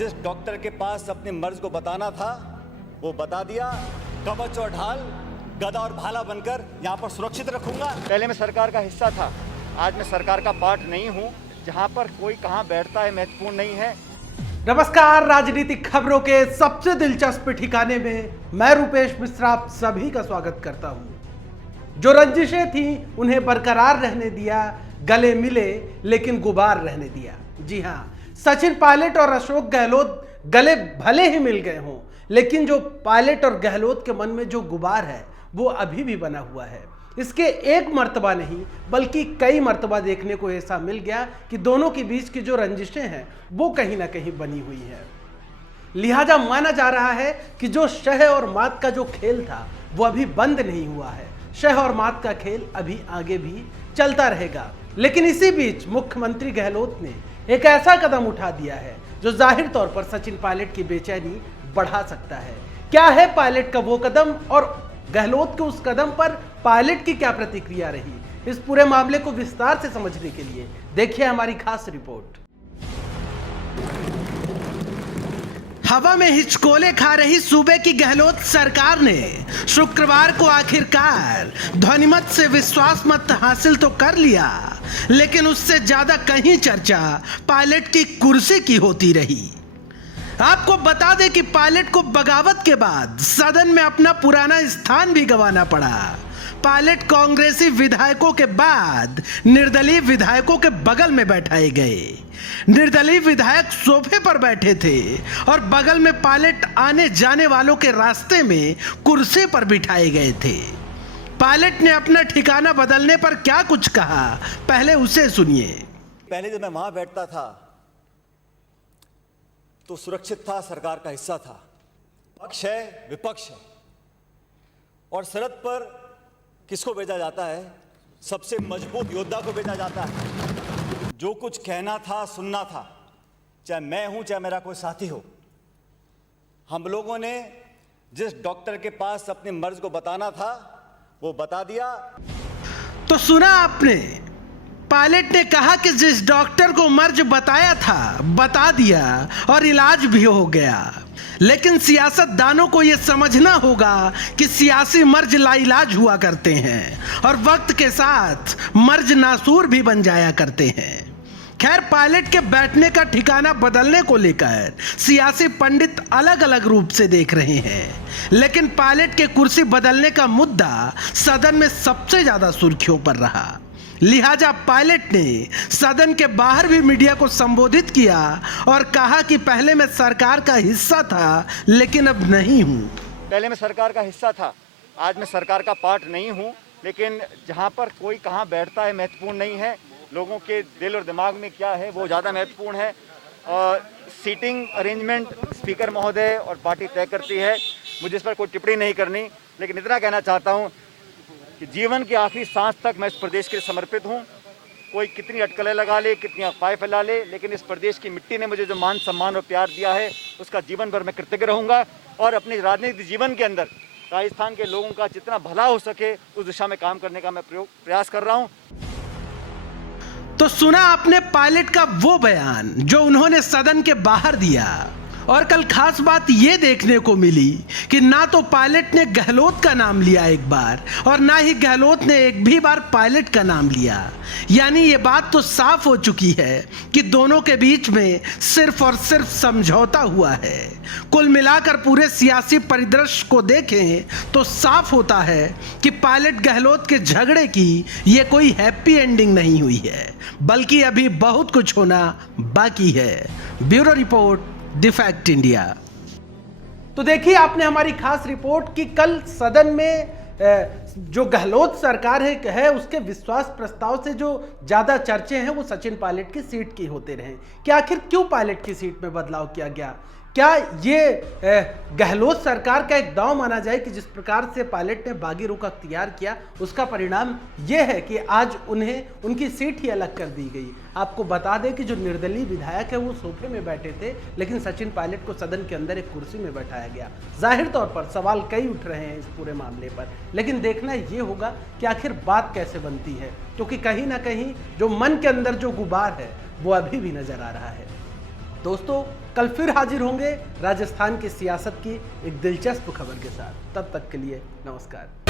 जिस डॉक्टर के पास अपनी मर्ज को बताना था वो बता दिया। कवच और ढाल, गदा और भाला बनकर यहाँ पर सुरक्षित रखूंगा। पहले मैं सरकार का हिस्सा था, आज मैं सरकार का पार्ट नहीं हूँ। जहाँ पर कोई कहाँ बैठता है महत्वपूर्ण नहीं है। नमस्कार, राजनीतिक खबरों के सबसे दिलचस्प ठिकाने में मैं रूपेश मिश्रा आप सभी का स्वागत करता हूं। जो रंजिशें थी उन्हें बरकरार रहने दिया, गले मिले लेकिन गुबार रहने दिया। जी हां, सचिन पायलट और अशोक गहलोत गले भले ही मिल गए हों, लेकिन जो पायलट और गहलोत के मन में जो गुबार है वो अभी भी बना हुआ है। इसके एक मर्तबा नहीं बल्कि कई मर्तबा देखने को ऐसा मिल गया कि दोनों के बीच की जो रंजिशें हैं वो कहीं ना कहीं बनी हुई है। लिहाजा माना जा रहा है कि जो शह और मात का जो खेल था वो अभी बंद नहीं हुआ है। शह और मात का खेल अभी आगे भी चलता रहेगा। लेकिन इसी बीच मुख्यमंत्री गहलोत ने एक ऐसा कदम उठा दिया है जो जाहिर तौर पर सचिन पायलट की बेचैनी बढ़ा सकता है। क्या है पायलट का वो कदम और गहलोत के उस कदम पर पायलट की क्या प्रतिक्रिया रही? इस पूरे मामले को विस्तार से समझने के लिए देखिए हमारी खास रिपोर्ट। हवा में हिचकोले खा रही सूबे की गहलोत सरकार ने शुक्रवार को आखिरकार ध्वनिमत से विश्वास मत हासिल तो कर लिया, लेकिन उससे ज्यादा कहीं चर्चा पायलट की कुर्सी की होती रही। आपको बता दें कि पायलट को बगावत के बाद सदन में अपना पुराना स्थान भी गंवाना पड़ा। पायलट कांग्रेसी विधायकों के बाद निर्दलीय विधायकों के बगल में बैठाए गए। निर्दलीय विधायक सोफे पर बैठे थे और बगल में पायलट आने जाने वालों के रास्ते में कुर्सी पर बिठाए गए थे। पायलट ने अपना ठिकाना बदलने पर क्या कुछ कहा, पहले उसे सुनिए। पहले जब मैं वहां बैठता था तो सुरक्षित था, सरकार का हिस्सा था। पक्ष है, विपक्ष है, और सरहद पर किसको भेजा जाता है? सबसे मजबूत योद्धा को भेजा जाता है। जो कुछ कहना था, सुनना था, चाहे मैं हूं चाहे मेरा कोई साथी हो। हम लोगों ने जिस डॉक्टर के पास अपनी मर्ज को बताना था वो बता दिया। तो सुना आपने, पायलट ने कहा कि जिस डॉक्टर को मर्ज बताया था बता दिया और इलाज भी हो गया। लेकिन सियासतदानों को यह समझना होगा कि सियासी मर्ज लाइलाज हुआ करते हैं और वक्त के साथ मर्ज नासूर भी बन जाया करते हैं। खैर, पायलट के बैठने का ठिकाना बदलने को लेकर सियासी पंडित अलग अलग रूप से देख रहे हैं, लेकिन पायलट के कुर्सी बदलने का मुद्दा सदन में सबसे ज्यादा सुर्खियों पर रहा। लिहाजा पायलट ने सदन के बाहर भी मीडिया को संबोधित किया और कहा कि पहले मैं सरकार का हिस्सा था लेकिन अब नहीं हूं। पहले मैं सरकार का हिस्सा था, आज मैं सरकार का पार्ट नहीं हूं। लेकिन जहां पर कोई कहां बैठता है महत्वपूर्ण नहीं है। लोगों के दिल और दिमाग में क्या है वो ज़्यादा महत्वपूर्ण है। सीटिंग अरेंजमेंट स्पीकर महोदय और पार्टी तय करती है, मुझे इस पर कोई टिप्पणी नहीं करनी। लेकिन इतना कहना चाहता हूँ कि जीवन की आखिरी सांस तक मैं इस प्रदेश के लिए समर्पित हूँ। कोई कितनी अटकलें लगा ले, कितनी अफवाहें फैला ले, लेकिन इस प्रदेश की मिट्टी ने मुझे जो मान सम्मान और प्यार दिया है उसका जीवन भर मैं कृतज्ञ रहूँगा। और अपने राजनीतिक जीवन के अंदर राजस्थान के लोगों का जितना भला हो सके उस दिशा में काम करने का मैं प्रयास कर रहा हूँ। तो सुना आपने पायलट का वो बयान जो उन्होंने सदन के बाहर दिया। और कल खास बात यह देखने को मिली कि ना तो पायलट ने गहलोत का नाम लिया एक बार और ना ही गहलोत ने एक भी बार पायलट का नाम लिया। यानी ये बात तो साफ हो चुकी है कि दोनों के बीच में सिर्फ और सिर्फ समझौता हुआ है। कुल मिलाकर पूरे सियासी परिदृश्य को देखें तो साफ होता है कि पायलट गहलोत के झगड़े की ये कोई हैप्पी एंडिंग नहीं हुई है, बल्कि अभी बहुत कुछ होना बाकी है। Bureau report, the fact India. तो देखिए आपने हमारी खास रिपोर्ट की कल सदन में जो गहलोत सरकार है उसके विश्वास प्रस्ताव से जो ज्यादा चर्चे हैं वो सचिन पायलट की सीट की होते रहे कि आखिर क्यों पायलट की सीट में बदलाव किया गया। क्या ये गहलोत सरकार का एक दांव माना जाए कि जिस प्रकार से पायलट ने बागी रुख अख्तियार किया उसका परिणाम ये है कि आज उन्हें उनकी सीट ही अलग कर दी गई। आपको बता दें कि जो निर्दलीय विधायक है वो सोफे में बैठे थे, लेकिन सचिन पायलट को सदन के अंदर एक कुर्सी में बैठाया गया। जाहिर तौर पर सवाल कई उठ रहे हैं इस पूरे मामले पर, लेकिन देखना ये होगा कि आखिर बात कैसे बनती है, क्योंकि कहीं ना कहीं जो मन के अंदर जो गुबार है वो अभी भी नजर आ रहा है। दोस्तों कल फिर हाजिर होंगे राजस्थान की सियासत की एक दिलचस्प खबर के साथ। तब तक के लिए नमस्कार।